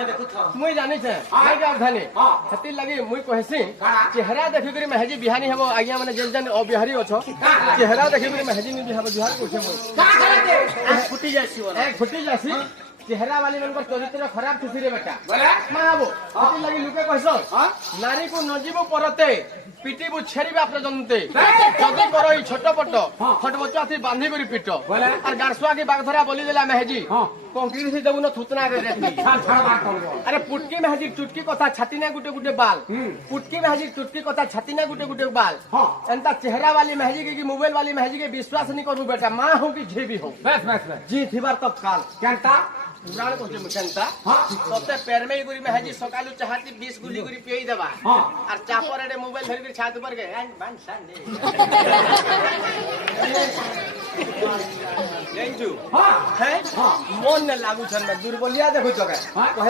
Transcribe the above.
मुई जानी छे मैं क्या धानी हती लगी मुई कहसी चेहरा देखि करी महजी बिहानी हेबो आज्ञा माने जेन जेन अबिहारी अछो चेहरा देखि करी महजी नि बिहाबो बिहार कोठे मुई फुटी जासी एक फुटी जासी चेहरा वाली मन चरित्र खराब थी रे बेटा माबो हती लगी लुके कहसो नारी को नजीबो परते पिटिबु छेरिबा प्रजंते जदी करई छोट पट फट बच्चा थी बांधी करी पिट और गारसुआ की बागधरा बोली देला महजी कंक्रीट से देबु न थुतना रे रेती अरे पुटकी महजी चुटकी कथा छाती ना गुटे गुटे बाल पुटकी महजी चुटकी कथा छाती ना गुटे गुटे बाल एंता चेहरा वाली महजी के मोबाइल वाली महजी के विश्वास नहीं करू बेटा मां हो कि झे भी हो बस बस बस जी थिबार तो काल केनता पुराण कहते मुचंता तते पैर में गुरी महजी सकालु चाहती 20 गुली गुरी पेई देबा और चापर रे मोबाइल धर के छात पर के बन सन थैंक यू हां है मन न लागू छन दुर्बलिया देखो जगह